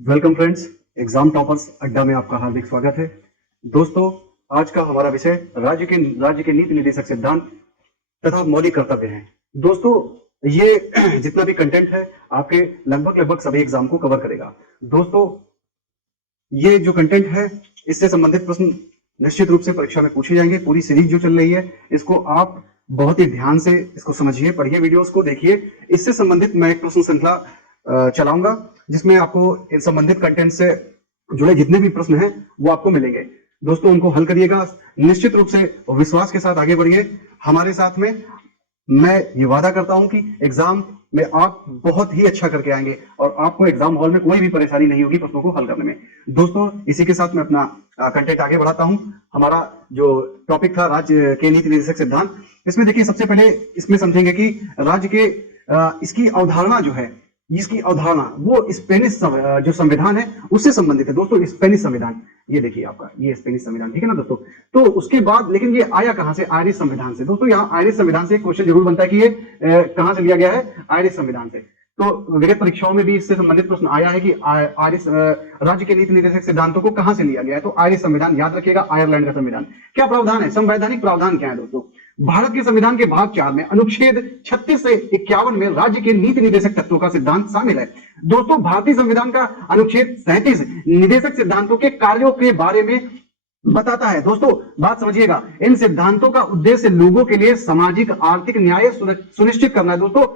Welcome friends, exam toppers अड्डा में आपका हार्दिक स्वागत है। दोस्तों, आज का हमारा विषय राज्य के नीति निर्देशक सिद्धांत तथा मौलिक कर्तव्य है। दोस्तों, ये जितना भी कंटेंट है आपके लगभग सभी एग्जाम को कवर करेगा। दोस्तों, ये जो कंटेंट है इससे संबंधित प्रश्न निश्चित रूप से परीक्षा में पूछे जाएंगे। पूरी सीरीज जो चल रही है इसको आप बहुत ही ध्यान से इसको समझिए, पढ़िए, वीडियोस को देखिए। इससे संबंधित मैं एक प्रश्न श्रृंखला चलाऊंगा जिसमें आपको संबंधित कंटेंट से जुड़े जितने भी प्रश्न हैं वो आपको मिलेंगे। दोस्तों, उनको हल करिएगा, निश्चित रूप से विश्वास के साथ आगे बढ़िए हमारे साथ में। मैं ये वादा करता हूं कि एग्जाम में आप बहुत ही अच्छा करके आएंगे और आपको एग्जाम हॉल में कोई भी परेशानी नहीं होगी प्रश्नों को हल करने में। दोस्तों, इसी के साथ मैं अपना कंटेंट आगे बढ़ाता हूं। हमारा जो टॉपिक था राज्य के नीति निर्देशक सिद्धांत, इसमें देखिए सबसे पहले इसमें समझेंगे कि राज्य के इसकी अवधारणा जो है, इसकी अवधारणा वो स्पेनिश जो संविधान है उससे संबंधित है। दोस्तों, स्पेनिश संविधान, ये देखिए आपका ये स्पेनिश संविधान, ठीक है ना दोस्तों। तो उसके बाद लेकिन ये आया कहां से? आयरिश संविधान से। दोस्तों, यहाँ आयरिश संविधान से एक क्वेश्चन जरूर बनता है कि ये कहां से लिया गया है? आयरिश संविधान से। तो विगत परीक्षाओं में भी इससे संबंधित प्रश्न आया है कि आयरिश राज्य के नीति निर्देशक सिद्धांतों को कहां से लिया गया है? तो आयरिश संविधान याद रखिएगा, आयरलैंड का संविधान। क्या प्रावधान है? संवैधानिक प्रावधान क्या है दोस्तों? भारत के संविधान के भाग 4 में अनुच्छेद 36 से 51 में राज्य के नीति निर्देशक तत्वों का सिद्धांत शामिल है। दोस्तों, भारतीय संविधान का अनुच्छेद 37 निदेशक सिद्धांतों के कार्यों के बारे में बताता है। दोस्तों, बात समझिएगा, इन सिद्धांतों का उद्देश्य लोगों के लिए सामाजिक आर्थिक न्याय सुनिश्चित करना है। दोस्तों,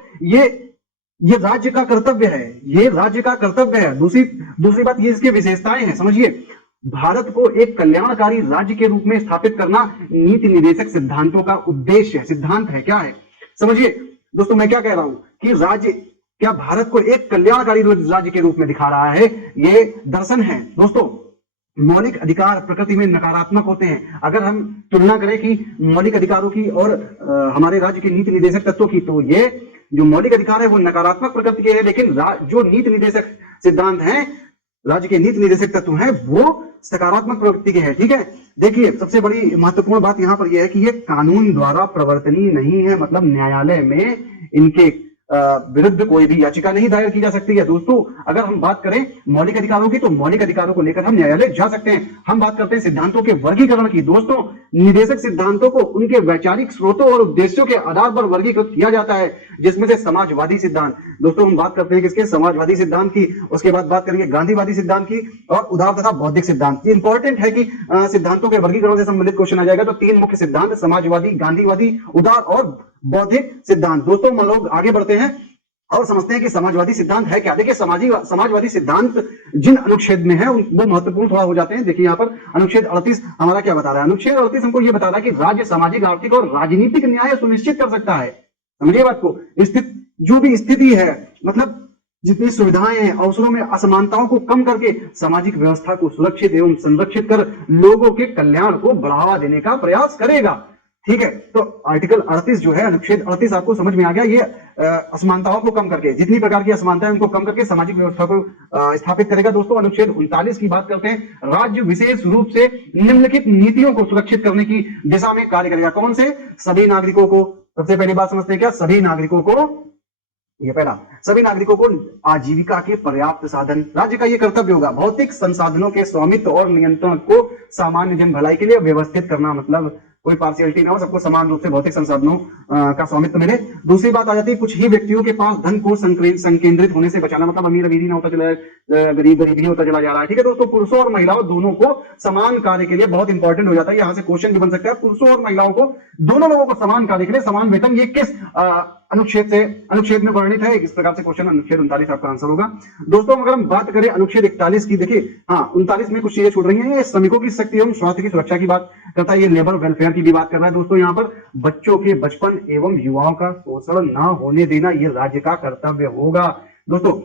ये राज्य का कर्तव्य है, ये राज्य का कर्तव्य है। दूसरी बात, ये इसकी विशेषताएं हैं, समझिए। भारत को एक कल्याणकारी राज्य के रूप में स्थापित करना नीति निर्देशक सिद्धांतों का उद्देश्य है। सिद्धांत है, क्या है? समझिए दोस्तों, मैं क्या कह रहा हूं कि राज्य क्या भारत को एक कल्याणकारी राज्य के रूप में दिखा रहा है, ये दर्शन है। दोस्तों, मौलिक अधिकार प्रकृति में नकारात्मक होते हैं। अगर हम तुलना करें कि मौलिक अधिकारों की और हमारे राज्य के नीति निर्देशक तत्वों की, तो ये जो मौलिक अधिकार है वो नकारात्मक प्रकृति के हैं, लेकिन जो नीति निर्देशक सिद्धांत हैं, राज्य के नीति निर्देशक तत्व हैं, वो सकारात्मक प्रवृत्ति के हैं। ठीक है, देखिए सबसे बड़ी महत्वपूर्ण बात यहां पर यह है कि ये कानून द्वारा प्रवर्तनीय नहीं है, मतलब न्यायालय में इनके विरुद्ध कोई भी याचिका नहीं दायर की जा सकती है। दोस्तों, अगर हम बात करें मौलिक अधिकारों की, तो मौलिक अधिकारों को लेकर हम न्यायालय जा सकते हैं। हम बात करते हैं सिद्धांतों के वर्गीकरण की। दोस्तों, निर्देशक सिद्धांतों को उनके वैचारिक स्रोतों और उद्देश्यों के आधार पर वर्गीकृत किया जाता है, जिसमें से समाजवादी सिद्धांत। दोस्तों, हम बात करते हैं किसके? समाजवादी सिद्धांत की। उसके बाद बात करेंगे गांधीवादी सिद्धांत की और उदार तथा बौद्धिक सिद्धांत। ये इंपॉर्टेंट है कि सिद्धांतों के वर्गीकरण से संबंधित क्वेश्चन आ जाएगा। तो 3 मुख्य सिद्धांत, समाजवादी, गांधीवादी, उदार और बौद्धिक सिद्धांत। दोस्तों, हम लोग आगे बढ़ते हैं और समझते हैं कि समाजवादी सिद्धांत है क्या। देखिए, समाजवादी सिद्धांत जिन अनुच्छेद में है वो महत्वपूर्ण थोड़ा हो जाते हैं। देखिए यहाँ पर अनुच्छेद 38 हमारा क्या बता रहा है? अनुच्छेद 38 हमको ये बता रहा है कि राज्य सामाजिक, आर्थिक और राजनीतिक न्याय सुनिश्चित कर सकता है। समझिए बात को, जो भी स्थिति है, मतलब जितनी सुविधाएं हैं, अवसरों में असमानताओं को कम करके सामाजिक व्यवस्था को सुरक्षित एवं संरक्षित कर लोगों के कल्याण को बढ़ावा देने का प्रयास करेगा। ठीक है, तो आर्टिकल 38 जो है, अनुच्छेद 38 आपको समझ में आ गया। ये असमानताओं को कम करके, जितनी प्रकार की असमानताएं उनको कम करके सामाजिक व्यवस्था को स्थापित करेगा। दोस्तों, अनुच्छेद 39 की बात करते हैं, राज्य विशेष रूप से निम्नलिखित नीतियों को सुरक्षित करने की दिशा में कार्य करेगा। कौन से? सभी नागरिकों को। सबसे पहली बात समझते हैं क्या? सभी नागरिकों को, ये पहला, सभी नागरिकों को आजीविका के पर्याप्त साधन, राज्य का ये कर्तव्य होगा। भौतिक संसाधनों के स्वामित्व और नियंत्रण को सामान्य जन भलाई के लिए व्यवस्थित करना, मतलब कोई पार्शियलिटी ना हो, सबको समान रूप से भौतिक संसाधनों का स्वामित्व मिले। दूसरी बात आ जाती है, कुछ ही व्यक्तियों के पास धन को संकेंद्रित होने से बचाना, मतलब अमीर अमीरी ना होता चला, गरीब गरीबी होता चला जा रहा है। ठीक है दोस्तों, पुरुषों और महिलाओं दोनों को समान कार्य के लिए, बहुत इंपॉर्टेंट हो जाता है, यहां से क्वेश्चन भी बन सकता है। पुरुषों और महिलाओं को, दोनों लोगों को समान कार्य के लिए समान वेतन, ये किस अनुच्छेद में वर्णित है? इस प्रकार से क्वेश्चन अनुच्छेद 39 आपका आंसर होगा। दोस्तों, अगर हम बात करें अनुच्छेद 41 की, देखिए हाँ 39 में कुछ चीजें छूट रही हैं। ये श्रमिकों की शक्ति एवं स्वास्थ्य की सुरक्षा की बात करता है, ये लेबर वेलफेयर की भी बात कर रहा है। दोस्तों, यहाँ पर बच्चों के बचपन एवं युवाओं का शोषण ना होने देना, ये राज्य का कर्तव्य होगा। दोस्तों,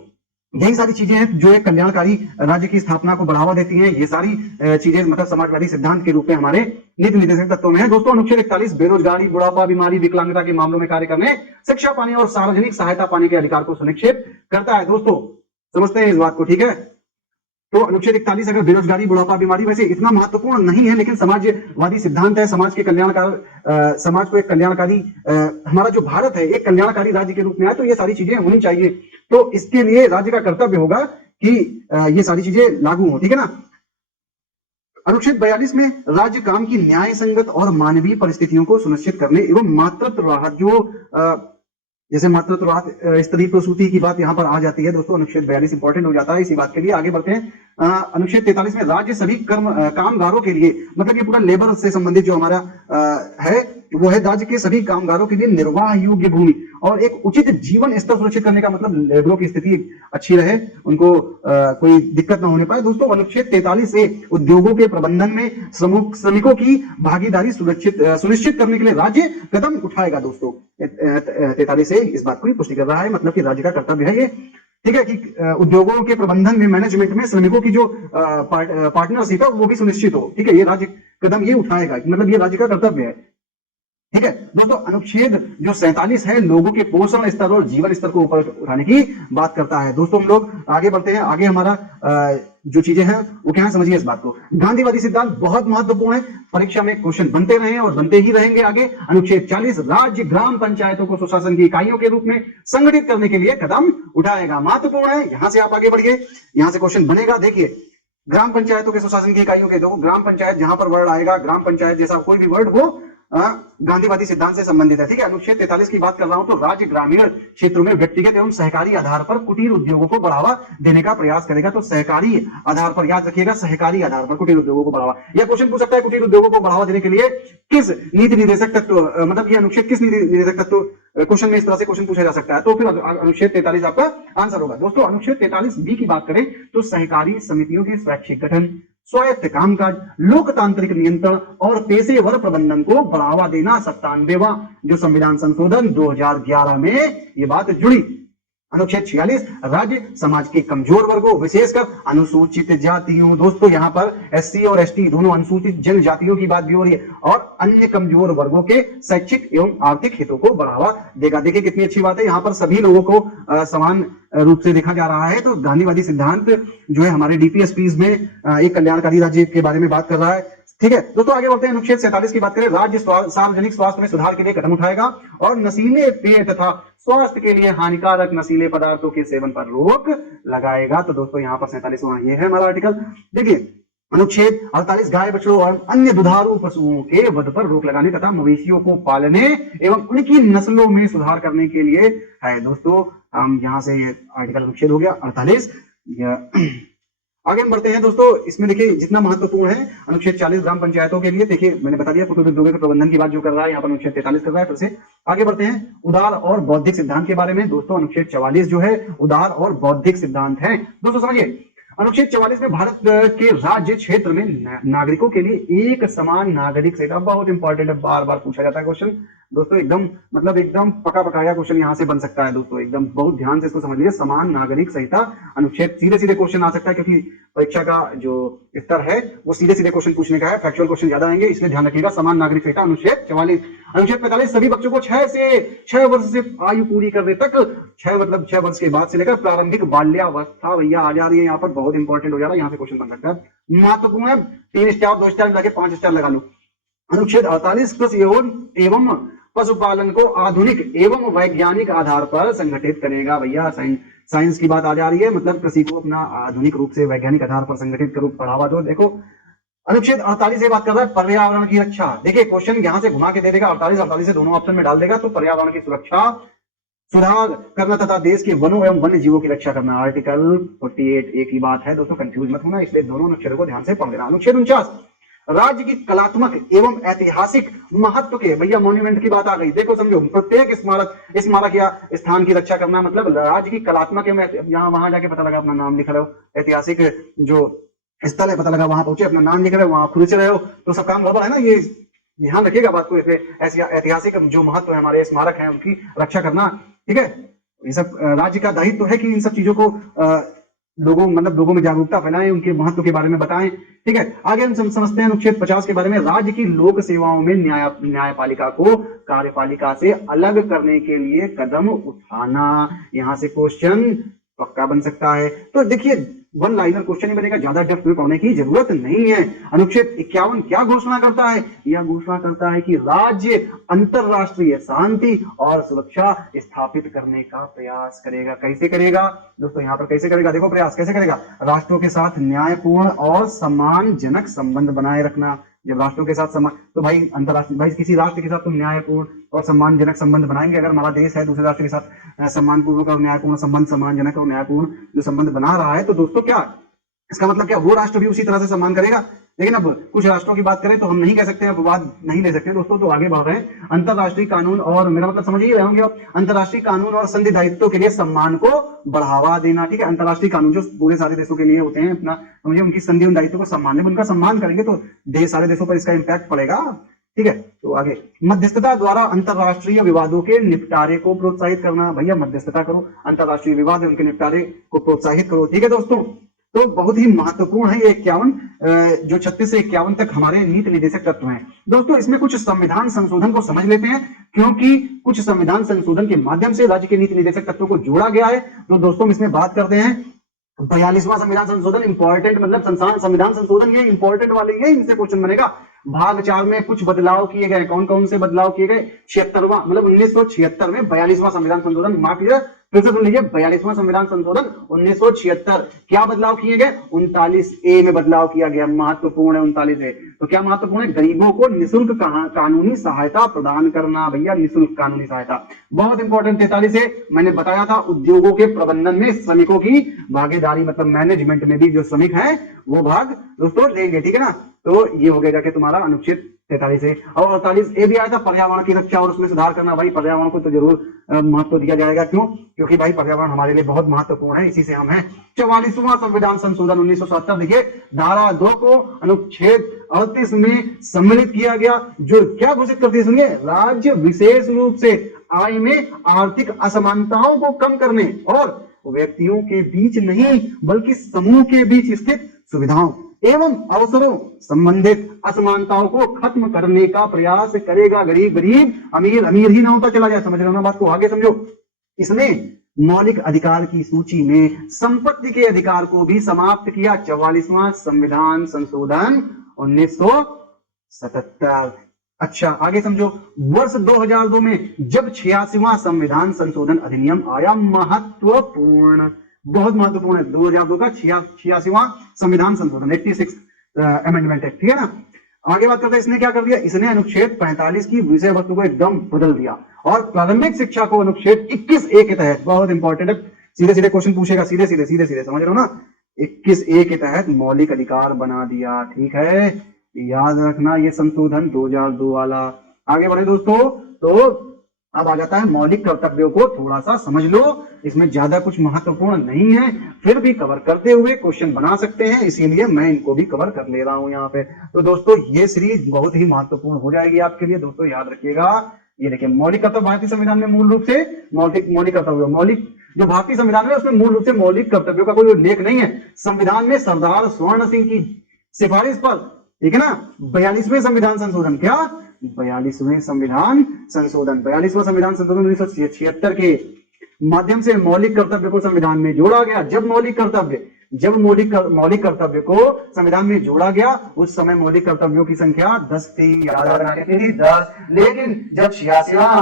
यही सारी चीजें हैं जो एक कल्याणकारी राज्य की स्थापना को बढ़ावा देती हैं। ये सारी चीजें मतलब समाजवादी सिद्धांत के रूप में हमारे नीति निर्देशक तत्वों में है। दोस्तों, अनुच्छेद 41 बेरोजगारी, बुढ़ापा, बीमारी, विकलांगता के मामलों में कार्य करने, शिक्षा पाने और सार्वजनिक सहायता पाने के अधिकार को सुनिश्चित करता है। दोस्तों, समझते हैं इस बात को, ठीक है। तो अनुच्छेद 41 अगर बेरोजगारी, बुढ़ापा, बीमारी वैसे इतना महत्वपूर्ण नहीं है, लेकिन समाजवादी सिद्धांत है, समाज के समाज को एक कल्याणकारी, हमारा जो भारत है एक कल्याणकारी राज्य के रूप में आए, तो ये सारी चीजें होनी चाहिए। तो इसके लिए राज्य का कर्तव्य होगा कि ये सारी चीजें लागू हो, ठीक है ना। अनुच्छेद 42 में राज्य काम की न्याय संगत और मानवीय परिस्थितियों को सुनिश्चित करने एवं मातृत्व राहत जो जैसे मातृत्व राहत, स्त्री प्रसूति की बात यहाँ पर आ जाती है दोस्तों। अनुच्छेद 42 इंपॉर्टेंट हो जाता है इसी बात के लिए। आगे बढ़ते हैं। अनुच्छेद 43 में राज्य सभी कामगारों के लिए, मतलब ये पूरा लेबर से संबंधित जो हमारा है वो है राज्य के सभी कामगारों के लिए निर्वाह योग्य भूमि और एक उचित जीवन स्तर सुरक्षित करने का, मतलब लेबरों की स्थिति अच्छी रहे, उनको कोई दिक्कत ना होने पाए। दोस्तों अनुच्छेद 43 ए उद्योगों के प्रबंधन में श्रमिकों की भागीदारी सुनिश्चित करने के लिए राज्य कदम उठाएगा। दोस्तों 43 ए इस बात को ही पुष्टि कर रहा है, मतलब कि राज्य का कर्तव्य है ये, ठीक है, कि उद्योगों के प्रबंधन में, मैनेजमेंट में श्रमिकों की जो पार्टनरशिप है वो भी सुनिश्चित हो, ठीक है। ये राज्य कदम ये उठाएगा, मतलब ये राज्य का कर्तव्य है, ठीक है। दोस्तों अनुच्छेद जो 47 है लोगों के पोषण स्तर और जीवन स्तर को ऊपर उठाने की बात करता है। दोस्तों हम लोग आगे बढ़ते हैं। आगे हमारा जो चीजें हैं वो क्या है, समझिए इस बात को। गांधीवादी सिद्धांत बहुत महत्वपूर्ण है, परीक्षा में क्वेश्चन बनते रहे और बनते ही रहेंगे आगे। अनुच्छेद 40 राज्य ग्राम पंचायतों को सुशासन की इकाइयों के रूप में संगठित करने के लिए कदम उठाएगा, महत्वपूर्ण है। यहां से आप आगे बढ़िए, यहां से क्वेश्चन बनेगा। देखिए ग्राम पंचायतों के सुशासन की इकाइयों के, देखो ग्राम पंचायत जहां पर वर्ड आएगा, ग्राम पंचायत जैसा कोई भी वर्ड वो गांधीवादी सिद्धांत से संबंधित है, ठीक है। अनुच्छेद 43 की बात कर रहा हूं तो राज्य ग्रामीण क्षेत्रों में व्यक्तिगत एवं सहकारी आधार पर कुटीर उद्योगों को बढ़ावा देने का प्रयास करेगा। तो सहकारी आधार पर, याद रखिएगा, सहकारी आधार पर कुटीर उद्योगों को बढ़ावा। यह क्वेश्चन पूछ सकता है कुटीर उद्योगों को बढ़ावा देने के लिए किस नीति निर्देशक तत्व, मतलब यह अनुच्छेद किस नीति निर्देशक तत्व, क्वेश्चन में इस तरह से क्वेश्चन पूछा जा सकता है। तो फिर अनुच्छेद 43 आपका आंसर होगा। दोस्तों अनुच्छेद 43 बी की बात करें तो सहकारी समितियों के स्वैच्छिक गठन, स्वायत्त कामकाज, लोकतांत्रिक नियंत्रण और पेशेवर प्रबंधन को बढ़ावा देना। 97वां जो संविधान संशोधन 2011 में ये बात जुड़ी। अनुच्छेद 46 राज्य समाज के कमजोर वर्गों विशेषकर अनुसूचित जातियों, दोस्तों यहाँ पर एससी और एसटी दोनों अनुसूचित जनजातियों की बात भी हो रही है, और अन्य कमजोर वर्गों के शैक्षिक एवं आर्थिक हितों को बढ़ावा देगा। देखिए कितनी अच्छी बात है, यहाँ पर सभी लोगों को समान रूप से देखा जा रहा है। तो गांधीवादी सिद्धांत जो है हमारे डीपीएसपीज में एक कल्याणकारी राज्य के बारे में बात कर रहा है, ठीक है। दोस्तों आगे बढ़ते हैं। अनुच्छेद 47 की बात करें, राज्य सार्वजनिक स्वास्थ्य में सुधार के लिए कदम उठाएगा और नशीले पेय तथा स्वास्थ्य के लिए हानिकारक नशीले पदार्थों के सेवन पर रोक लगाएगा। तो दोस्तों यहाँ पर 47वां ये है हमारा आर्टिकल। देखिए अनुच्छेद 48 गाय बछड़ों और अन्य दुधारू पशुओं के वध पर रोक लगाने तथा मवेशियों को पालने एवं उनकी नस्लों में सुधार करने के लिए है। दोस्तों हम यहाँ से ये आर्टिकल अनुच्छेद हो गया 48। आगे हम बढ़ते हैं दोस्तों, इसमें देखिए जितना महत्वपूर्ण है अनुच्छेद 40 ग्राम पंचायतों के लिए, देखिए मैंने बता दिया कुटीर उद्योगों के प्रबंधन की बात जो कर रहा है, यहाँ पर अनुच्छेद 43 कर रहा है। फिर से आगे बढ़ते हैं उदार और बौद्धिक सिद्धांत के बारे में। दोस्तों अनुच्छेद 44 जो है उदार और बौद्धिक सिद्धांत है। दोस्तों समझिए अनुच्छेद 44 में भारत के राज्य क्षेत्र में नागरिकों के लिए एक समान नागरिक संहिता, बहुत इंपॉर्टेंट है, बार बार पूछा जाता है क्वेश्चन दोस्तों, एकदम मतलब एकदम पका पकाया क्वेश्चन यहाँ से बन सकता है दोस्तों, एकदम बहुत ध्यान से इसको समझ लीजिए। समान नागरिक संहिता अनुच्छेद, सीधे सीधे क्वेश्चन आ सकता है क्योंकि परीक्षा का जो स्तर है वो सीधे सीधे क्वेश्चन पूछने का है, फैक्चुअल क्वेश्चन ज्यादा आएंगे, इसलिए ध्यान रखिएगा। समान नागरिक संहिता अनुच्छेद 44। अनुच्छेद 45 सभी बच्चों को 6 वर्ष से आयु पूरी करने तक, 6 वर्ष के बाद से लेकर प्रारंभिक बाल्यावस्था भैया आ जा रही है, यहाँ पर बहुत इंपॉर्टेंट हो जा रहा है, यहाँ से क्वेश्चन बन सकता है, महत्वपूर्ण है। 3 स्टार 2 स्टार लगे 5 स्टार लगा लो। अनुच्छेद 48 कृषि एवं पशुपालन को आधुनिक एवं वैज्ञानिक आधार पर संगठित करेगा। भैया साइंस की बात आ जा रही है, मतलब कृषि को अपना आधुनिक रूप से वैज्ञानिक आधार पर संगठित करो, बढ़ावा दो। देखो अनुच्छेद 48 से बात कर रहा है पर्यावरण की रक्षा। देखिए क्वेश्चन यहां से घुमा के दे देगा, 48 से दोनों ऑप्शन में डाल देगा। तो पर्यावरण की सुरक्षा, सुधार करना तथा देश के वनों एवं वन्य जीवों की रक्षा करना, आर्टिकल 48 एक ही बात है दोस्तों, कंफ्यूज मत होना, इसलिए दोनों अनुच्छेदों को ध्यान से पढ़ लेना। अनुच्छेद 49 राज्य की कलात्मक एवं ऐतिहासिक महत्व के, भैया मॉन्यूमेंट की बात आ गई। देखो समझो, प्रत्येक स्मारक या स्थान की रक्षा करना, मतलब राज्य की कलात्मक एवं, यहाँ वहां जाके पता लगा अपना नाम लिख रहे हो, ऐतिहासिक जो स्थल है पता लगा वहां पहुंचे अपना नाम लिख रहे हो, वहां खुरच रहे हो, तो सब काम गड़बड़ है ना। ये ध्यान रखिएगा बात को, ऐसे ऐतिहासिक जो महत्व है हमारे स्मारक है उनकी रक्षा करना, ठीक है। ये सब राज्य का दायित्व है कि इन सब चीजों को लोगों में जागरूकता फैलाएं, उनके महत्व के बारे में बताएं, ठीक है। आगे हम समझते हैं अनुच्छेद 50 के बारे में। राज्य की लोक सेवाओं में न्यायपालिका को कार्यपालिका से अलग करने के लिए कदम उठाना, यहां से क्वेश्चन पक्का बन सकता है। तो देखिए वन लाइनर क्वेश्चन ही बनेगा, ज्यादा डेप्थ में पढ़ने की जरूरत नहीं है। अनुच्छेद 51 क्या घोषणा करता है? यह घोषणा करता है कि राज्य अंतरराष्ट्रीय शांति और सुरक्षा स्थापित करने का प्रयास करेगा। कैसे करेगा दोस्तों? यहाँ पर कैसे करेगा, देखो प्रयास कैसे करेगा। राष्ट्रों के साथ न्यायपूर्ण और सम्मानजनक संबंध बनाए रखना। जब राष्ट्रों के साथ समान, तो भाई अंतरराष्ट्रीय, भाई किसी राष्ट्र के साथ तुम न्यायपूर्ण और सम्मानजनक संबंध बनाएंगे। अगर हमारा देश है दूसरे राष्ट्र के साथ सम्मानपूर्वक और न्यायपूर्ण संबंध, सम्मानजनक और न्यायपूर्ण जो संबंध बना रहा है, तो दोस्तों क्या इसका मतलब क्या वो राष्ट्र भी उसी तरह से सम्मान करेगा? लेकिन अब कुछ राष्ट्रों की बात करें तो हम नहीं कह सकते, अपवाद नहीं ले सकते दोस्तों, तो आगे बढ़ रहे हैं। अंतरराष्ट्रीय कानून और, मेरा मतलब समझ ही रहे होंगे आप, अंतरराष्ट्रीय कानून और संधि दायित्वों के लिए सम्मान को बढ़ावा देना। ठीक है, अंतरराष्ट्रीय कानून जो पूरे सारे देशों के लिए होते हैं, अपना समझिए उनकी संधि उन दायित्वों को सम्मान है, उनका सम्मान करेंगे तो देश, सारे देशों पर इसका इम्पैक्ट पड़ेगा। ठीक है, तो आगे मध्यस्थता द्वारा अंतरराष्ट्रीय विवादों के निपटारे को प्रोत्साहित करना। भैया मध्यस्थता करो, अंतरराष्ट्रीय विवाद है उनके निपटारे को प्रोत्साहित करो। ठीक है दोस्तों, तो बहुत ही महत्वपूर्ण है ये 51, जो 36 से 51 तक हमारे नीति निर्देशक तत्व हैं। दोस्तों इसमें कुछ संविधान संशोधन को समझ लेते हैं, क्योंकि कुछ संविधान संशोधन के माध्यम से राज्य के नीति निर्देशक तत्वों को जोड़ा गया है। तो दोस्तों इसमें बात करते हैं 42वां संविधान संशोधन, इंपॉर्टेंट, मतलब संविधान संशोधन ये इंपॉर्टेंट वाले ही है, इनसे क्वेश्चन बनेगा। भाग 4 में कुछ बदलाव किए गए, कौन कौन से बदलाव किए गए? 76वां, मतलब 1976 में 42वां संविधान संशोधन, माफ कीजिए फिर से सुन लीजिए, 42वां संविधान संशोधन 1976, क्या बदलाव किए गए? 39A में बदलाव किया गया, महत्वपूर्ण है 39A। तो क्या महत्वपूर्ण है? गरीबों को निःशुल्क कानूनी सहायता प्रदान करना। भैया निःशुल्क कानूनी सहायता बहुत इंपॉर्टेंट। 43A मैंने बताया था, उद्योगों के प्रबंधन में श्रमिकों की भागीदारी, मतलब मैनेजमेंट में भी जो श्रमिक हैं वो भाग दोस्तों लेंगे। ठीक है ना, तो ये हो गया जाके तुम्हारा अनुच्छेद 43A। और 48A भी आया था, पर्यावरण की रक्षा और उसमें सुधार करना। भाई पर्यावरण को तो जरूर महत्व दिया जाएगा, क्यों? क्योंकि भाई पर्यावरण हमारे लिए बहुत महत्वपूर्ण है, इसी से हम हैं। 44वां संविधान संशोधन 1977, देखिए धारा 2 को अनुच्छेद 38 में सम्मिलित किया गया, जो क्या घोषित करती है सुनिए, राज्य विशेष रूप से आय में आर्थिक असमानताओं को कम करने और व्यक्तियों के बीच नहीं बल्कि समूह के बीच स्थित सुविधाओं एवं अवसरों संबंधित असमानताओं को खत्म करने का प्रयास करेगा। गरीब गरीब, अमीर अमीर ही ना होता चला जाए। समझ रहे हो ना बात को? आगे समझो। इसने मौलिक अधिकार की सूची में संपत्ति के अधिकार को भी समाप्त किया। 44वां संविधान संशोधन 1977। अच्छा आगे समझो, वर्ष 2002 में जब 86वां संविधान संशोधन अधिनियम आया, महत्वपूर्ण, बहुत महत्वपूर्ण है, 2002 का 86वां संविधान संशोधन 86 अमेंडमेंट एक्ट। ठीक है ना, आगे बात करते हैं इसने क्या कर दिया, इसने अनुच्छेद 45 की विषय वस्तु को एकदम बदल दिया और प्रारंभिक शिक्षा को अनुच्छेद 21A के तहत, बहुत इंपॉर्टेंट है, सीधे सीधे क्वेश्चन पूछेगा, सीधे सीधे समझ रहे हो ना, 21A के तहत मौलिक अधिकार बना दिया। ठीक है, याद रखना ये संशोधन 2002 वाला। आगे बढ़े दोस्तों, तो अब आ जाता है मौलिक कर्तव्यों को थोड़ा सा समझ लो, इसमें ज्यादा कुछ महत्वपूर्ण नहीं है, फिर भी कवर करते हुए क्वेश्चन बना सकते हैं, इसीलिए मैं इनको भी कवर कर ले रहा हूं यहाँ पे। तो दोस्तों ये सीरीज बहुत ही महत्वपूर्ण हो जाएगी आपके लिए। दोस्तों याद रखिएगा, ये देखिए मौलिक कर्तव्य भारतीय संविधान में मूल रूप से मौलिक कर्तव्य, मौलिक जो भारतीय संविधान है उसमें मूल रूप से मौलिक कर्तव्यों का कोई उल्लेख नहीं है। संविधान में सरदार स्वर्ण सिंह की सिफारिश पर, ठीक है ना, 42वें संविधान संशोधन, क्या 42वें संविधान संशोधन, 42वां संविधान संशोधन 1976 के माध्यम से मौलिक कर्तव्य को संविधान में जोड़ा गया। जब मौलिक कर्तव्य को संविधान में जोड़ा गया, उस समय मौलिक कर्तव्यों की संख्या 10 थी, याद रखना कितनी थी, 10। लेकिन जब 86वां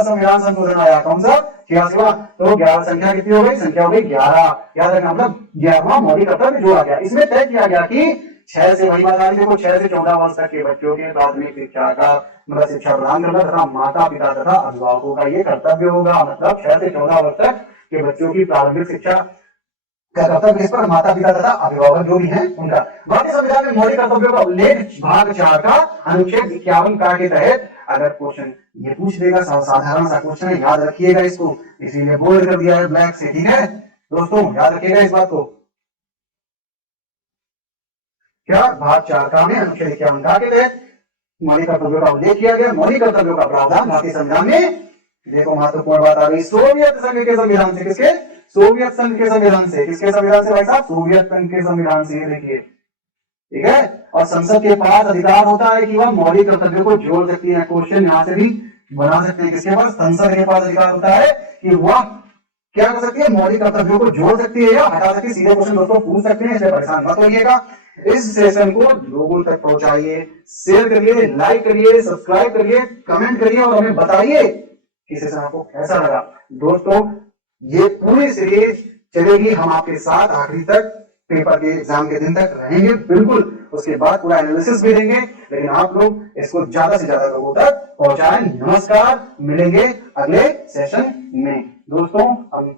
संविधान संशोधन आया, कौन सा 86वां, तो 11 संख्या कितनी हो गई, संख्या हो गई 11। याद रखना, मतलब 11वां मौलिक कर्तव्य जोड़ा गया। इसमें तय किया गया कि 6 से, वही बता रही देखो, 6 से 14 वर्ष तक के बच्चों के प्राथमिक शिक्षा का, मतलब शिक्षा प्रदान करना तथा माता पिता तथा अभिभावकों का ये कर्तव्य होगा। मतलब 6 से 14 वर्ष तक के बच्चों की प्रारंभिक शिक्षा का कर्तव्य इस पर माता पिता तथा अभिभावक जो भी हैं उनका। भारतीय संविधान में मौलिक कर्तव्यों का उल्लेख भाग 4 का अनुच्छेद 51 का के तहत, अगर क्वेश्चन ये पूछ देगा, साधारण सा क्वेश्चन है, याद रखिएगा इसको, इसीलिए बोल्ड कर दिया है ब्लैक से। ठीक है दोस्तों, याद रखिएगा इस बात को, क्या भाग 4 का में अनुच्छेद 51 का के तहत मौलिक कर्तव्यों का उल्लेख किया गया। मौलिक कर्तव्यों का प्रावधान भारतीय संविधान में, देखो महत्वपूर्ण बात आ गई, सोवियत संघ के संविधान से, किसके, सोवियत संघ के संविधान से, किसके संविधान से भाई साहब, सोवियत संघ के संविधान से, देखिए ठीक है। और संसद के पास अधिकार होता है कि वह मौलिक कर्तव्यों को जोड़ सकती है। क्वेश्चन यहां से भी बना सकते हैं, किसके पास, संसद के पास अधिकार होता है कि वह क्या कर सकती है, मौलिक कर्तव्यों को जोड़ सकती है या हटा सकती है। सीधे क्वेश्चन दोस्तों पूछ सकते हैं, इसलिए परेशान मत होइएगा। इस सेशन को लोगों तक पहुंचाइए, शेयर करिए, लाइक करिए, सब्सक्राइब करिए, कमेंट करिए और हमें बताइए कि सेशन आपको कैसा लगा। दोस्तों ये पूरी सीरीज चलेगी, हम आपके साथ आखिरी तक, पेपर के एग्जाम के दिन तक रहेंगे बिल्कुल। उसके बाद पूरा एनालिसिस भी देंगे, लेकिन आप लोग इसको ज्यादा से ज्यादा लोगों तक पहुंचाएं। नमस्कार, मिलेंगे अगले सेशन में। दोस्तों हम